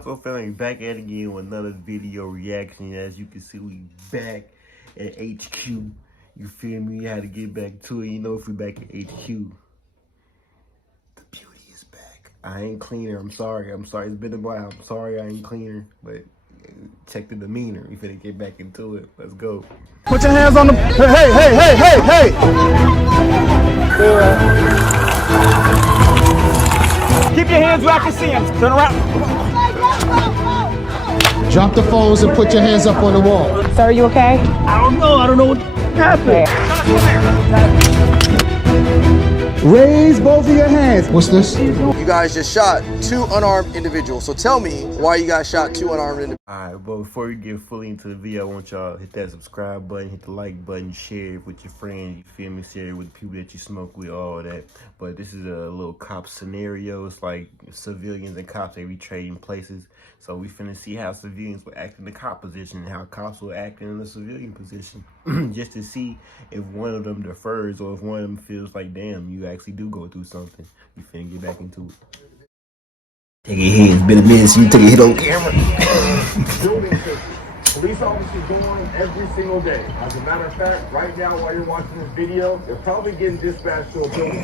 Pronto family, back at it again with another video reaction. As you can see, we back at HQ. You feel me? We had to get back to it. You know, if we back at HQ, the beauty is back. I ain't cleaner. I'm sorry. It's been a while. I'm sorry I ain't cleaner, but check the demeanor. We finna get back into it. Let's go. Put your hands on the. Hey! Keep your hands where I can see them. Turn around. Drop the phones and put your hands up on the wall. Sir, are you okay? I don't know what happened. Raise both of your hands. What's this? You guys just shot two unarmed individuals. So tell me why you guys shot two unarmed individuals. Alright, but before we get fully into the video, I want y'all to hit that subscribe button, hit the like button, share it with your friends, you feel me, share it with the people that you smoke with, all that. But this is a little cop scenario. It's like civilians and cops, they be trading places. So we finna see how civilians will act in the cop position and how cops will act in the civilian position. Just to see if one of them defers or if one of them feels like, damn, you actually do go through something. We finna get back into it. Take a hit. It's been a minute since you took a hit on camera. Police officers going every single day. As a matter of fact, right now while you're watching this video, they're probably getting dispatched to a building.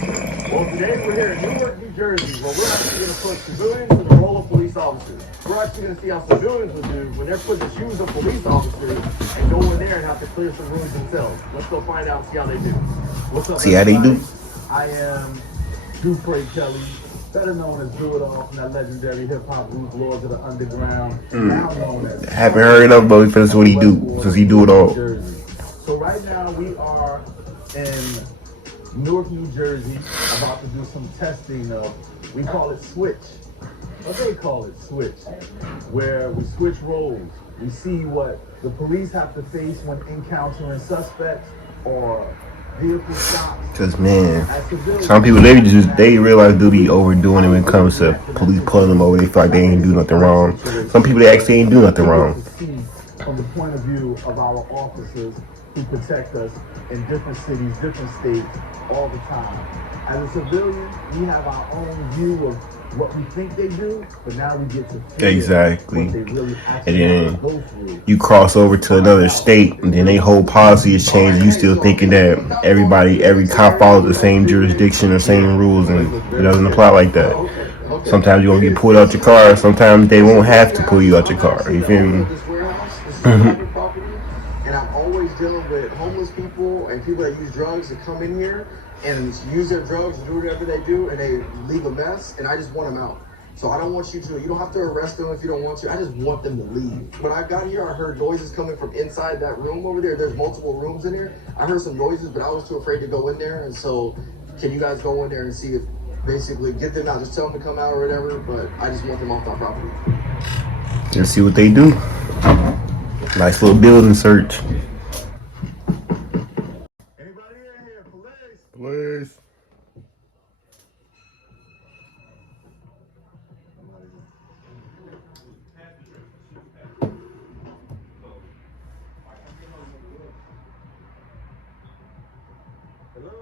Well, today we're here in Newark, New Jersey, where we're actually going to put civilians in the role of police officers. We're actually going to see how civilians will do when they're put in the shoes of police officers and go in there and have to clear some rooms themselves. Let's go find out and see how they do. What's up, See everybody? How they do? I am Dupre Kelly, better known as Do It All from that legendary hip-hop group Lords of the Underground. Now known as Haven't heard of, but that's what he do, since he do it all. So right now we are in Newark, New Jersey, about to do some testing of, we call it switch. What they call it switch, where we switch roles. We see what the police have to face when encountering suspects or vehicle stops. Cause man, some people they realize they be overdoing it when it comes to police pulling them over. They feel like they ain't do nothing wrong. Some people they actually ain't do nothing wrong. From the point of view of our officers who protect us in different cities, different states, all the time. As a civilian, we have our own view of what we think they do, but now we get to feel exactly. What they really And then go through. you cross over to another state, and then their whole policy is changed. You still thinking that every cop follows the same jurisdiction or same rules, and it doesn't apply like that. Sometimes you're gonna get pulled out your car. Sometimes they won't have to pull you out your car. You feel me? And I'm always dealing with homeless people and people that use drugs that come in here and use their drugs and do whatever they do, and they leave a mess, and I just want them out. So I don't want you don't have to arrest them if you don't want to. I just want them to leave. When I got here, I heard noises coming from inside that room over there. There's multiple rooms in there. I heard some noises, but I was too afraid to go in there. And so can you guys go in there and see if basically get them out, just tell them to come out or whatever, but I just want them off my property. Let's see what they do. Nice little building search. Anybody in here? Police? Please. Hello?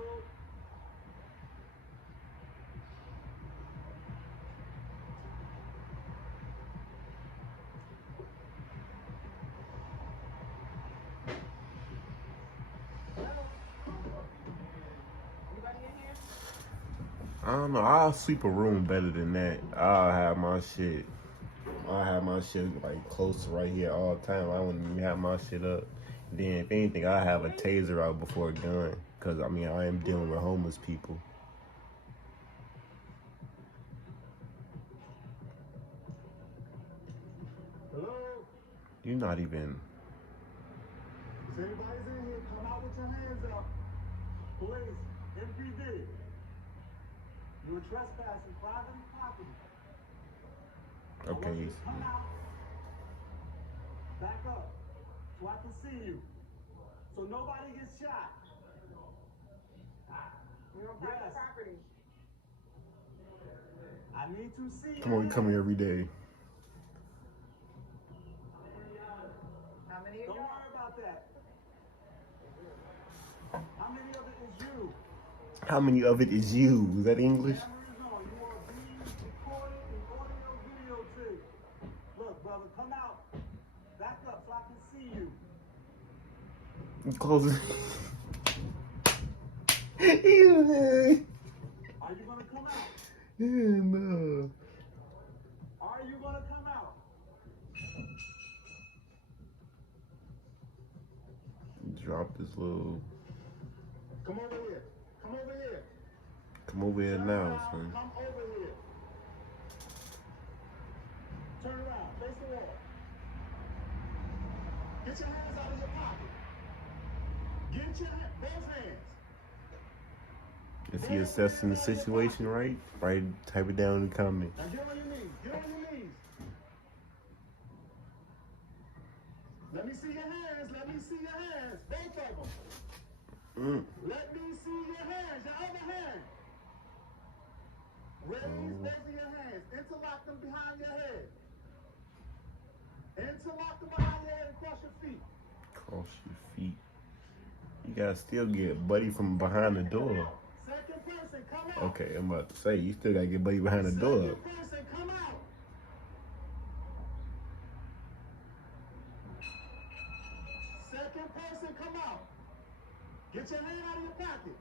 I don't know. I'll sweep a room better than that. I'll have my shit like close to right here all the time. I wouldn't even have my shit up. Then if anything, I have a taser out before a gun. Cause I mean I am dealing with homeless people. Hello? You're not even. If anybody's in here, come out with your hands up. Police, MPD. You were trespassing private property. Okay. Come out. Back up so I can see you. So nobody gets shot. We're on private property. I need to see you. Come on, we come here every day. How many? Don't worry about that. How many of it is you? How many of it is you? Is that English? Come out. Back up so I can see you. Close it. Yeah, Are you gonna come out? no. Are you gonna come out? Drop this little. Come over here. Come over here. Come over here now, son. Come over here. Turn around. Face the wall. Get your hands out of your pocket. Get your both hands. Is he assessing the situation right? Right, type it down in the comments. Now get on your knees. Get on your knees. Let me see your hands. Let me see your hands. Both of them. Let me see your hands. Your other hand. Raise both of your hands. Interlock them behind your head. Interlock them behind your head and cross your feet. Cross your feet. You gotta still get Buddy from behind the door. Second person, come out. Okay, I'm about to say, you still gotta get Buddy behind the door. Second person, come out. Second person, come out. Get your hand out of your pocket.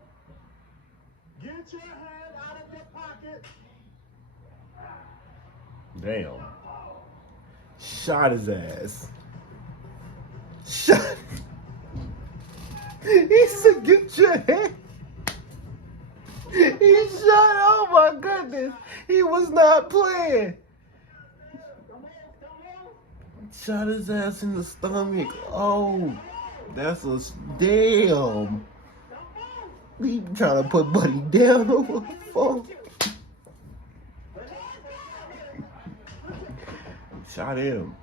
Get your hand out of your pocket. Damn. Shot his ass. Shot. He said, get your hand. He shot, oh my goodness. He was not playing. Shot his ass in the stomach. Oh, that's a damn. He trying to put Buddy down over the phone. Shot him.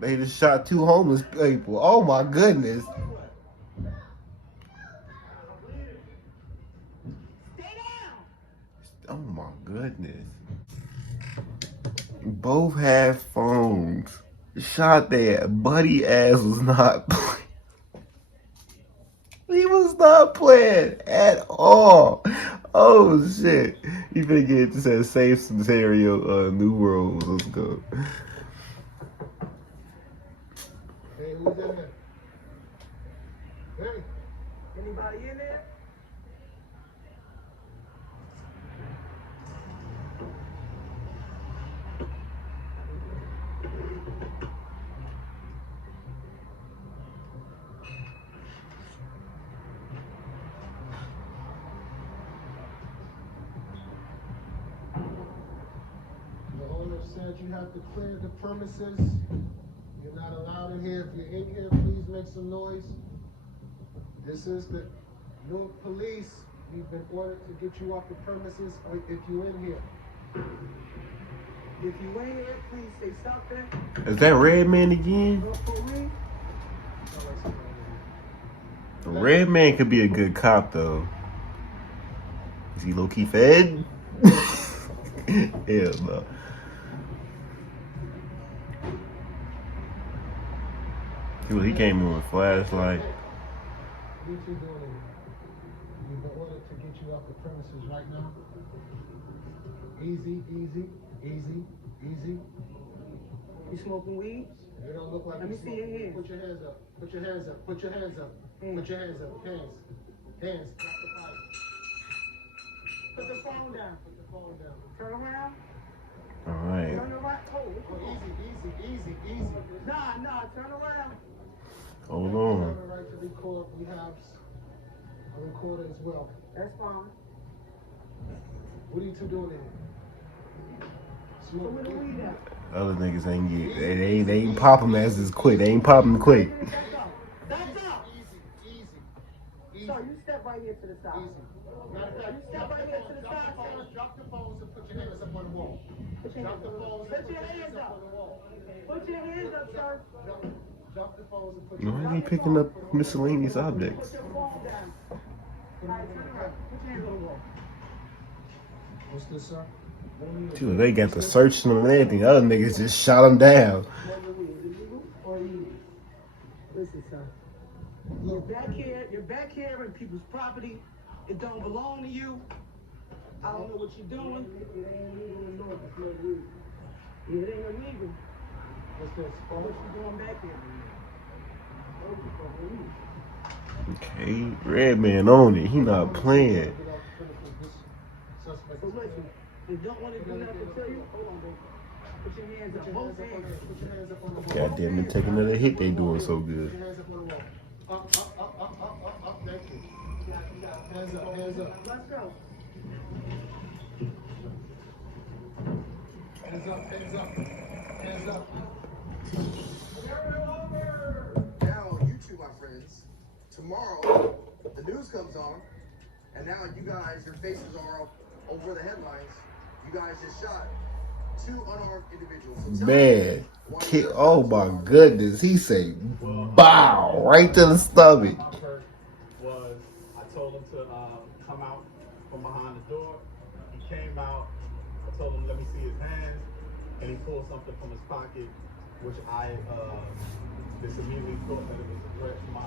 They just shot two homeless people. Oh my goodness. Oh my goodness. Both had phones. Shot that. Buddy ass was not playing. He was not playing at all. Oh shit. You finna get to that safe scenario, New World. Let's go. Hey, who's in there? Hey. Anybody in there? The owner said you have to clear the premises. You're not allowed in here. If you're in here, please make some noise. This is the Newark Police. We've been ordered to get you off the premises if you're in here. If you ain't here, please say something. Is that Red Man again? For me. The Red Man could be a good cop though. Is he low-key fed? Hell no. He came in with a flashlight. What you doing in here? We've been ordered to get you off the premises right now. Easy, easy, easy, easy. You smoking weed? You don't look like Let me you see your smoke. hands. Put your hands up. Put your hands up. Put your hands up. Put your hands up. Hands. Hands. Drop the pipe. Put the phone down. Put the phone down. Turn around. All right. Turn around. Oh, Oh, easy. nah, turn around. Hold We on. have a right to record. We have a recorder as well. That's fine. What are you two doing in here? Put me the weed out. Other niggas ain't get. They ain't pop them asses quick. They ain't pop them quick. Back up. Back up. Easy. So you step right here to the side. Easy. Matter of fact, You step right here to the side. drop the phones and put your hands up on the wall. Put your Drop hands the phones up. and Put your hands on up. the wall. Put your hands up, sir. Drop the phones and put your Why hands ain't he picking up miscellaneous objects? Put your phone down. All right, turn around. Put your hands on the wall. What's this, sir? Dude, they got the searching them and everything. Other niggas just shot them down. What is it, legal or illegal? Listen, sir. You're back here in people's property. It don't belong to you. I don't know what you're doing. It ain't legal in North. It's no weed. Yeah, it ain't illegal. What's this? Or what you going back there? Okay, Redman on it. He not playing. So listen, if you don't want to do nothing to you, hold on, bro. Put your hands up, both hands. Put your hands up on the wall. Goddamn it, taking another hit. They doing so Put good. your hands up on the wall. Up. Thank you. Hands up, hands up. Let's go. Hands up, hands up. Hands up. Now, you two, my friends, tomorrow the news comes on, and now you guys, your faces are all over the headlines. You guys just shot 2 unarmed individuals. So tell Man, me why you guys oh shot my 2 unarmed goodness. He say, bow, right to the stomach. I heard was I told him to come out from behind the door. He came out. I told him let me see his hands, and he pulled something from his pocket, which I just immediately thought that it was a threat to my.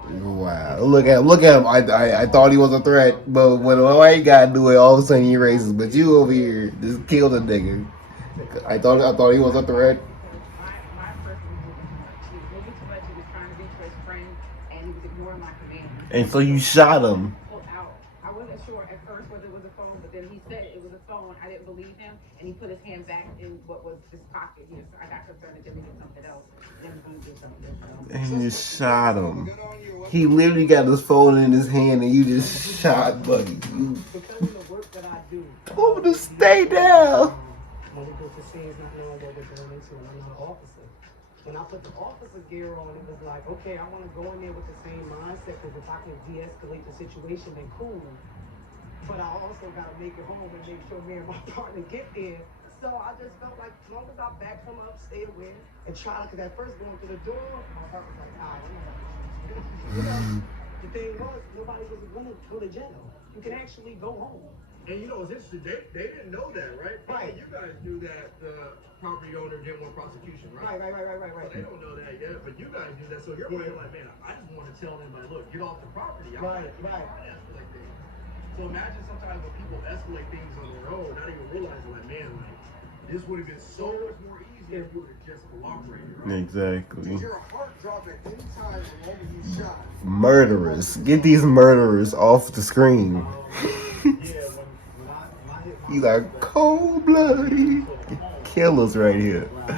Wow, look at him. I thought he was a threat, but when I ain't gotta do it, all of a sudden he racist. But you over here just killed a nigga. I thought he was a threat. My first he was moving too much. He was trying to reach for his friend, and he was ignoring my command. And so you shot him. Pulled out. I wasn't sure at first whether it was a phone, but then he said it was a phone. I didn't believe him, and he put his hand back in what was his pocket here. So I got concerned that there was something else. Then he did something else. And you just shot him. He literally got his phone in his hand, and you just shot Buddy. You Because of the work that I do. told him to stay down. When we go to scenes not knowing what we're going into, and I'm not an officer. When I put the officer gear on, it was like, okay, I want to go in there with the same mindset, because if I can de-escalate the situation, then cool. But I also got to make it home and make sure me and my partner get there. So I just felt like, as long as I back him up, stay aware, and try, because at first going through the door, my heart was like, all right, I'm not you know, the thing was, nobody was going to go to jail. You can actually go home. And you know, it's interesting, they didn't know that, right? Right. You guys knew that the property owner didn't want prosecution, right? Right. So they don't know that yet, but you guys knew that. So you're probably like, man, I just want to tell them, like, look, get off the property. Right. Escalate things. So imagine sometimes when people escalate things on their own, not even realizing, like, man, like, this would have been so much more easier if you would have just cooperated, right? Exactly. Did your heart drop at any time the moment you shot? Murderers. Get these murderers off the screen. Yeah, when I hit my You got cold-blooded killers right here. I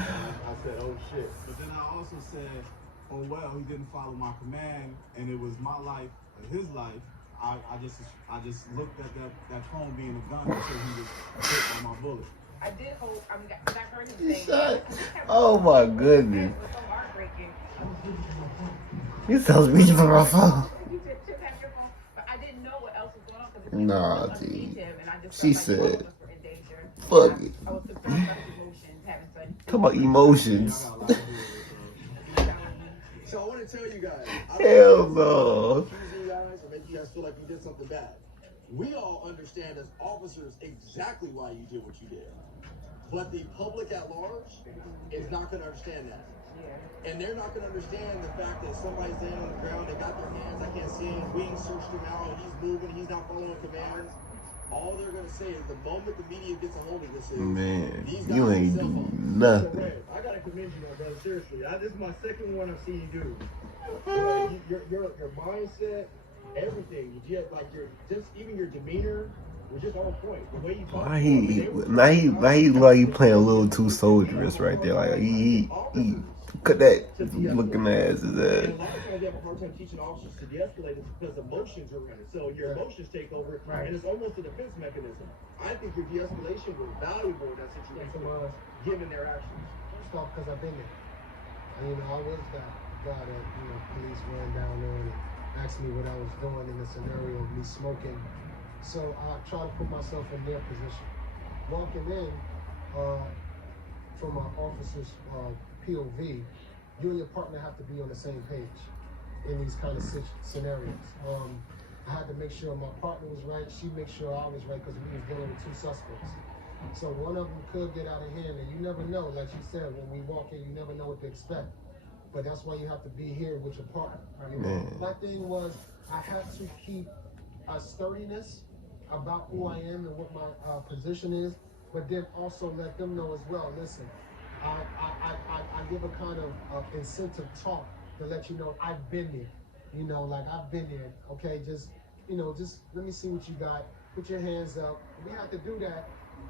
said, oh shit. But then I also said, oh well, he didn't follow my command, and it was my life or his life. I just looked at that phone being a gun until he was hit by my bullet. I did hope. I mean, because I heard him say. Shut. Oh my goodness. It was so heartbreaking. You tells me for my phone. You took out your phone, but I didn't know what else was going on because Nah, I dude. him, and I just She felt like said, both of us were in danger. fuck it. I was concerned about his emotions, having such. Talk about emotions. So I want to tell you guys. Hell no. Accusing you guys or make you guys feel like you did something bad. We all understand as officers exactly why you did what you did. But the public at large is not going to understand that. And they're not going to understand the fact that somebody's laying on the ground, they got their hands, I can't see him, wings searched him out, he's moving, he's not following commands. All they're going to say is the moment the media gets a hold of this is, Man, these you guys ain't have cell do phones. nothing. I gotta commend you, my brother. Seriously, this is my second one I've seen you do. Your mindset, everything. You just, like even your demeanor was just on point. The way you talk. Why he like he playing a little too soldierous right there. Like he cut that looking ass his And ass. a lot of times they have a hard time teaching officers to de-escalate is because emotions are running. So your emotions take over, and it's almost a defense mechanism. I think your de-escalation was valuable in that situation, given their actions. First off, because I've been there. And, I was that guy that, police ran down there and asked me what I was doing in the scenario of me smoking. So I try to put myself in their position. Walking in, from an officer's POV, you and your partner have to be on the same page in these kind of scenarios. I had to make sure my partner was right, she make sure I was right, because we was dealing with 2 suspects. So one of them could get out of hand, and you never know, like she said, when we walk in, you never know what to expect. But that's why you have to be here with your partner. My thing was, I had to keep a sturdiness about who I am and what my position is, but then also let them know as well. Listen, I give a kind of incentive talk to let you know I've been there. You know, like I've been there. Okay, just just let me see what you got. Put your hands up. We have to do that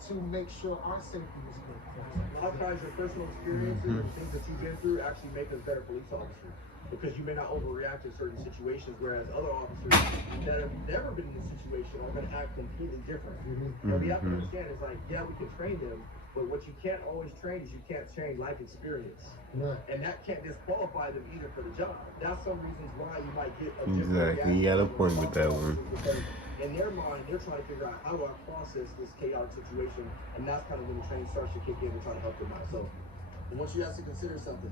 to make sure our safety is good. A lot of times your personal experiences and things that you've been through actually make us better police officers. Because you may not overreact in certain situations, whereas other officers that have never been in this situation are going to act completely different. But we have to understand, it's like, yeah, we can train them, but what you can't always train is you can't train life experience. Right. And that can't disqualify them either for the job. That's some reasons why you might get a Exactly. You got a point with that one. Because in their mind, they're trying to figure out, how do I process this chaotic situation? And that's kind of when the training starts to kick in and try to help them out. So I want you guys to consider something.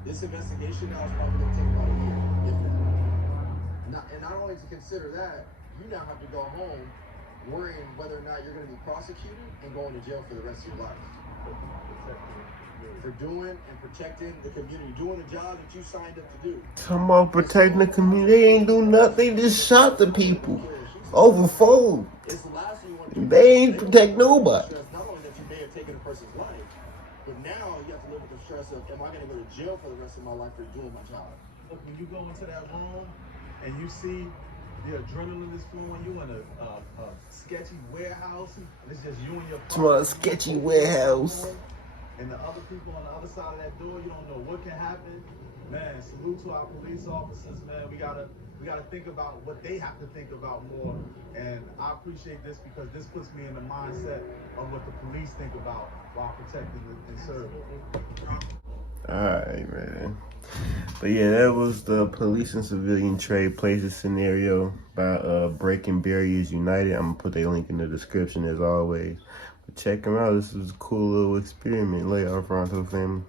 This investigation now is probably going to take about a year, if that. And not only to consider that, you now have to go home worrying whether or not you're going to be prosecuted and going to jail for the rest of your life. For doing and protecting the community, doing the job that you signed up to do. Come on, protecting the community. They ain't do nothing. They just shot the people. Over phone. It's the last thing you want to do. They ain't protect nobody. Not only that you may have taken a person's life, but now you have to live with the stress of, am I going to go to jail for the rest of my life for doing my job? When you go into that room and you see the adrenaline is flowing, you in a sketchy warehouse, and it's just you and your Small sketchy warehouse. and the other people on the other side of that door, you don't know what can happen. Man, salute to our police officers, man. We gotta think about what they have to think about more. And I appreciate this because this puts me in the mindset of what the police think about while protecting and serving. Alright, man. But yeah, that was the Police and Civilian Trade Places scenario by Breaking Barriers United. I'm gonna put their link in the description as always. But check them out. This was a cool little experiment. Later, Fronto family.